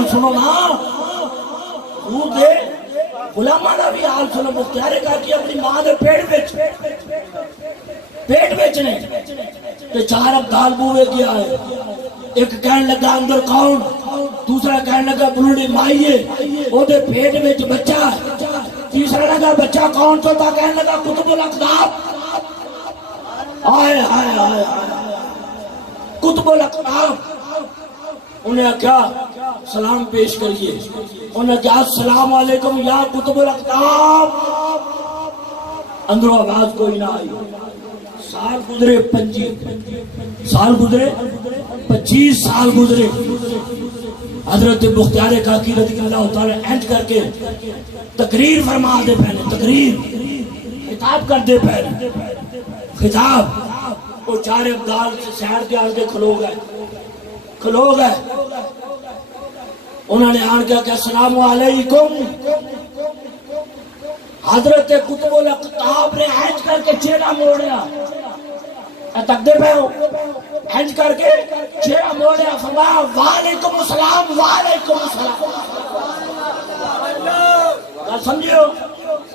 حال سنو نا، حضور دے غلاماں دا بھی حال سنو۔ مختار کاکی اپنی ماں دے پیٹ بیچنے تے 4 ابدال بوئے گیا ہے۔ ایک کہنے لگا اندر کون، دوسرا کہنے لگا بلوڑی مائیے او دے پیٹ وچ بچہ ہے، تیسرا لگا بچہ کون، چوتھا کہنے لگا قطب الاقطاب۔ آئے آئے آئے قطب الاقطاب۔ انہیں کیا سلام پیش کریے، انہیں کیا السلام علیکم یا قطب الاقطاب۔ اندروں آواز کوئی نہ آئی۔ سال گزرے 25 سال گزرے 25 سال گزرے۔ حضرت مختار کاکی رضی اللہ تعالی اینڈ کر کے تقریر فرما دے پہنے، تقریر خطاب کر دے پہنے، خطاب۔ وہ 4 ابدال سے سیر کے آگے کھلو گئے۔ انہوں نے آن کیا کہ السلام علیکم۔ حضرت قطب الاقطاب نے اینڈ کر کے چہرہ موڑیا، تک دے پہ ہو، اینڈ کر کے چہرہ موڑیا، فرمایا وعلیکم السلام وعلیکم السلام۔ سمجھو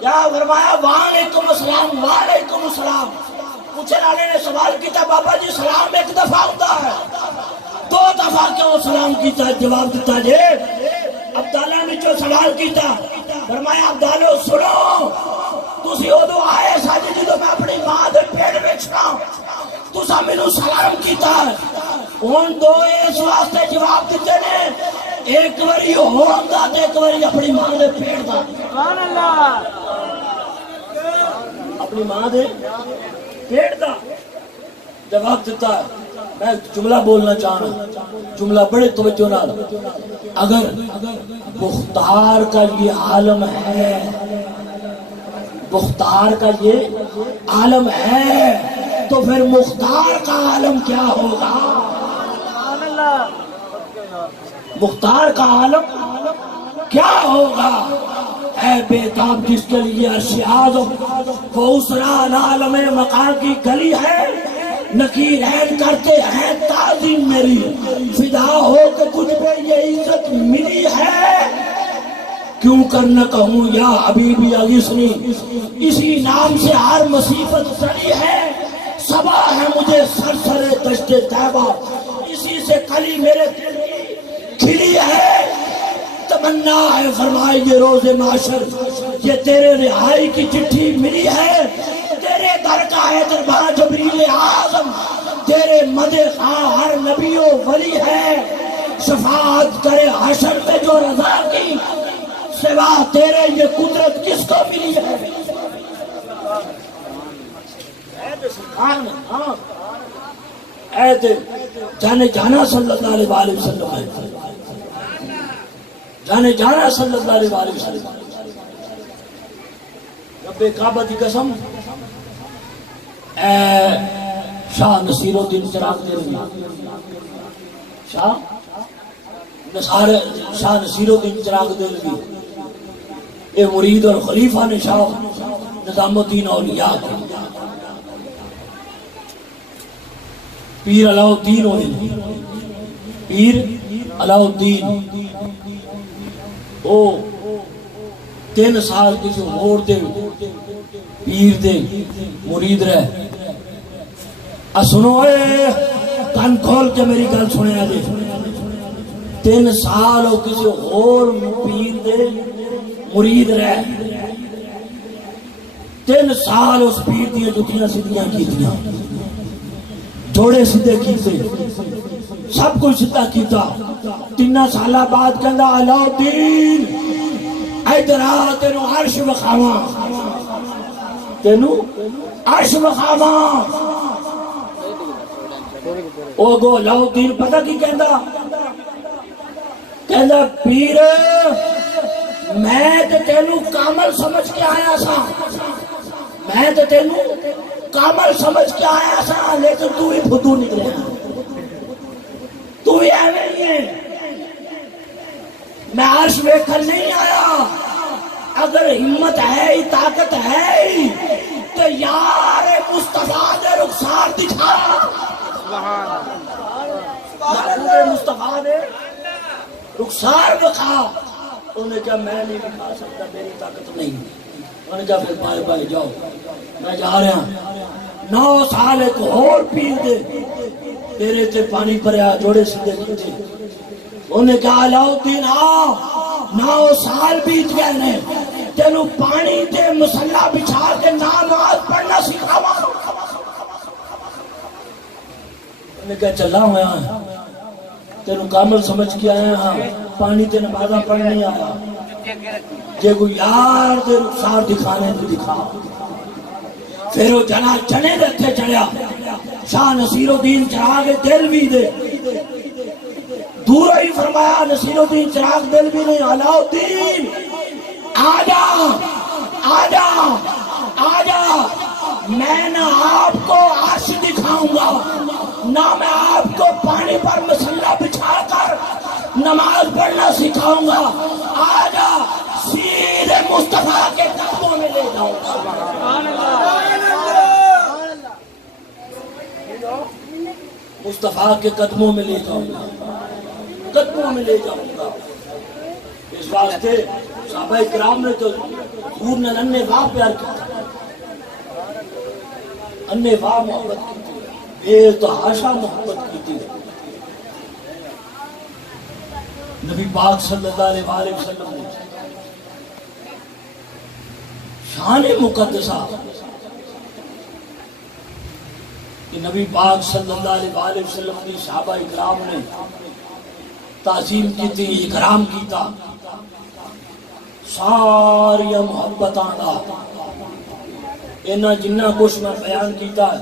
کیا فرمایا؟ وعلیکم السلام وعلیکم السلام۔ پوچھے والے نے سوال کیا بابا جی سلام ایک دفعہ ہوتا ہے، 2 دفعہ کیوں سلام کیتا؟ جواب دیتا جی عبداللہ نے جو سوال کیتا، فرمایا عبداللہ سنو، تسی ادو آئے ساجی جدو میں اپنی ماں دے پیٹ بیچنا تسا مینوں سلام کیتا ہے۔ ان 2 اس واسطے جواب دیتے نے، ایک واری ہون دا تے ایک واری اپنی ماں دے پیٹ دا۔ سبحان اللہ، اپنی ماں دے پیٹ دا جواب دیتا ہے۔ میں جملہ بولنا چاہ رہا، جملہ بڑے توجہ نہ، اگر مختار کا یہ عالم ہے، مختار کا یہ عالم ہے تو پھر مختار کا عالم کیا ہوگا؟ مختار کا عالم کیا ہوگا؟ اے بیتاب جس کے لیے عرش اعظم وہ اسران عالم مقام کی گلی ہے، نکیرین کرتے ہیں تعظیم میری، فدا ہو کہ تجھ پہ یہ عزت ملی ہے، کیوں کر نہ کہوں یا حبیبی اغیثنی، اسی نام سے ہر مصیبت سڑی ہے، صبا ہے مجھے سرسر دشت طیبہ، اسی سے کلی میرے دل کی کھلی ہے، تمنا ہے فرمائے یہ روز معاشر، یہ تیرے رہائی کی چٹھی ملی ہے، تیرے در کا ہے دربار جبریل اعظم، تیرے مدح خواہ ہر نبی و ولی ہے، شفاعت کرے حشر میں جو رضا کی، سوا تیرے یہ قدرت کس کو ملی ہے؟ اے جانے جانا صلی اللہ علیہ وسلم ہے، جانے جانا صلی اللہ علیہ وسلم، رب کعبہ کی قسم، اے شاہ نصیر الدین چراغ دہلوی، شاہ نصیر الدین چراغ دہلوی، اے مرید اور خلیفہ نے شاہ نظام الدین اولیاء کے، پیر علاء الدین ہوئے، پیر علاء الدین، او 3 سال کسی اور دے پیر دے مرید رہے۔ سنو اے کان کھول کے میری گل سنے آجے، 3 سال او کسی اور پیر دے مرید رہے، 3 سال اس پیر دیا جتیاں سدیاں کیتیاں، جوڑے سدھے کیتے، سب کچھ سدھا کیتا۔ 3 سالہ بعد کہندا علاء الدین ادھر آ، تینوں عرش بخاواں، تینوں عرش بخاواں۔ او گو علاء الدین پتہ کی کہندا؟ کہندا پیر میں تے تینوں کامل سمجھ کے آیا سا، میں تے تینوں کامل سمجھ کے آیا سا، لیکن تو ہی فدو نکلے، تو ہی ایویں ہی ہے، میں عرش ویکھن نہیں آیا، اگر ہمت ہے ہی طاقت ہے ہی تو یار مصطفیٰ دے رخسار دکھا، مصطفیٰ دے رخسار دکھا. انہوں نے کہا میں نہیں دکھا سکتا، میری طاقت نہیں. انہوں نے کہا پھر بائے بائے جاؤ، میں جا رہا ہوں. 9 سال ایک اور پیر دے تیرے تے پانی پریا جوڑے سیدھے کیتے. انہوں نے کہا علاؤالدین آ، 9 سال بیت گئے نے، تینوں پانی تے مسلح بچھا کے نماز پڑھنا سکھاواں. انہوں نے کہا چلا ہوا تینوں کامل سمجھ کے آیا ہاں، پانی تے نمازاں پڑھنے آیا. جے کوئی یار دے رخسار دکھانے تو دکھا. پھر وہ جنا چنے رکھے چڑھیا. شاہ نصیر الدین چراغ دل بھی دے دور ہی فرمایا نصیر الدین چراغ دل بھی نہیں. علاؤالدین آجا آجا آجا، میں نہ آپ کو عرش دکھاؤں گا، نہ میں آپ کو پانی پر مسلح بچھا کر نماز پڑھنا سکھاؤں گا. آجا سیدھے مصطفیٰ کے قدموں میں لے جاؤں گا. مصطفیٰ کے قدموں میں لے جاؤں گا، قدموں میں لے جاؤں گا. اس واسطے صحابہ کرام نے تو حضور نے انے واہ پیار کیا، انے واہ محبت کی تھی، بے تحاشا محبت کی تھی. نبی پاک صلی اللہ علیہ وسلم نے شان مقدسہ کہ نبی پاک صلی اللہ علیہ وسلم کی صحابہ اکرام نے تعظیم کی تھی، اکرام کیتا. ساری محبتاں دا انہاں جنہ کچھ میں بیان کیتا ہے،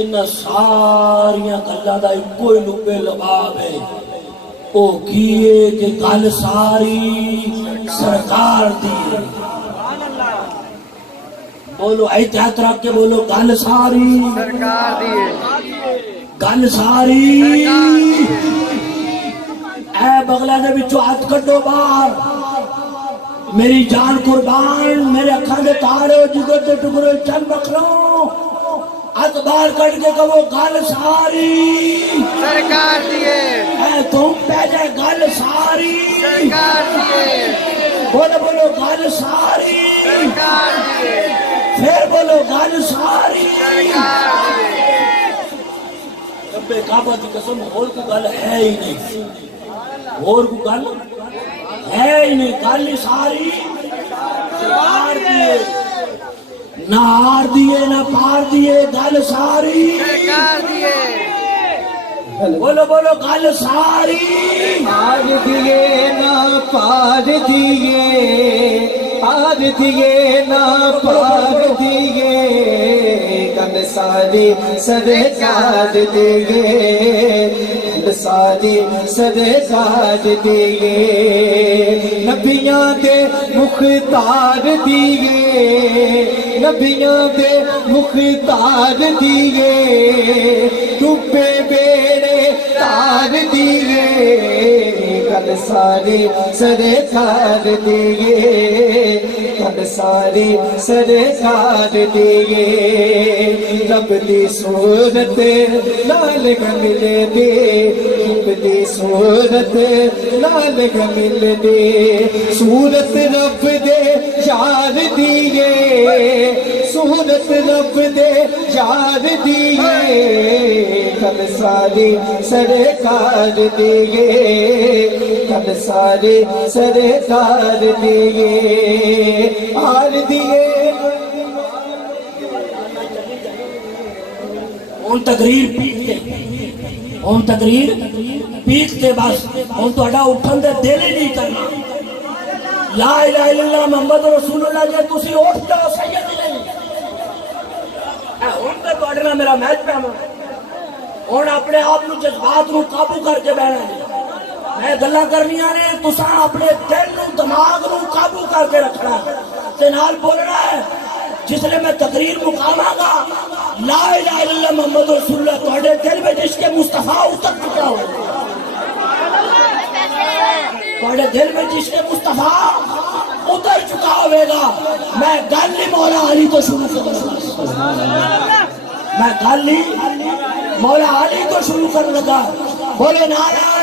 انہاں ساریاں گلاں دا ایکو ہی لبے لباب ہے. او کیے کہ گل ساری سرکار دی ہے. بولو احتیاط رکھ کے بولو، گل ساری سرکار دی ہے، گل ساری. اے بغلہ دے وچوں ہاتھ کڈو باہر، میری جان قربان، میرے اکھاں دے تارے جگر دے ٹکڑے چند بکھروں، ہاتھ باہر کٹ کے کہو گل ساری سرکار دی ہے. اے تم پہ جائے گل ساری سرکار دی ہے. بولو بولو گل ساری سرکار دی ہے. پھر بولو گل ساری سرکار دی ہے. رب کعبہ کی قسم اور کوئی گل ہے ہی نہیں، اور کوئی گل ہے ہی نہیں. گل ساری سرکار دی ہے، نہ آر دیے نہ پار دیے، گل ساری سرکار دی ہے. بولو بولو گل ساری. آر دیے نہ پار دیے، آر دیے نہ پار دیے، گل ساری سرکار دیے، گل ساری سرکار دیے. نبیاں دے مختار دیے، نبیاں دے مختار دیے، ڈوبے بیڑے تار دیے، گل ساری سرکار دیے، گل ساری سرکار دیے. رب دی صورت نال مل دے، رب دی صورت نال مل دے. صورت رب دے یار دیے، صورت رب دے یار دیے، گل ساری سرکار دیے، گل ساری سرکار دیے. آر دیے ہوں تقریر پیکتے، ہوں تقریر پیکتے، بس ہوں تہاڈا اٹھن دے دل ہی نہیں کرنا. لا الہ الا اللہ محمد رسول اللہ جے تسی اٹھ جاؤ سید نہیں. ہوں تے تہاڈے نال میرا میچ پیا، ہوں اپنے آپ نو جذبات نو قابو کر کے بہنا ہے. میں گلاں کرنیاں نے، تساں اپنے دل نو دماغ نو قابو کر کے رکھنا تے نال بولنا ہے. جس لئے میں تقریر مقاما گا لا الہ الا اللہ محمد رسول اللہ تہاڈے دل میں عشق مصطفیٰ اتر چکا ہو، تہاڈے دل میں عشق مصطفیٰ اتر چکا ہوئے گا. میں گل ہی مولا علی تو شروع کروں گا، میں گل ہی مولا علی تو شروع کروں گا. بولے نعرہ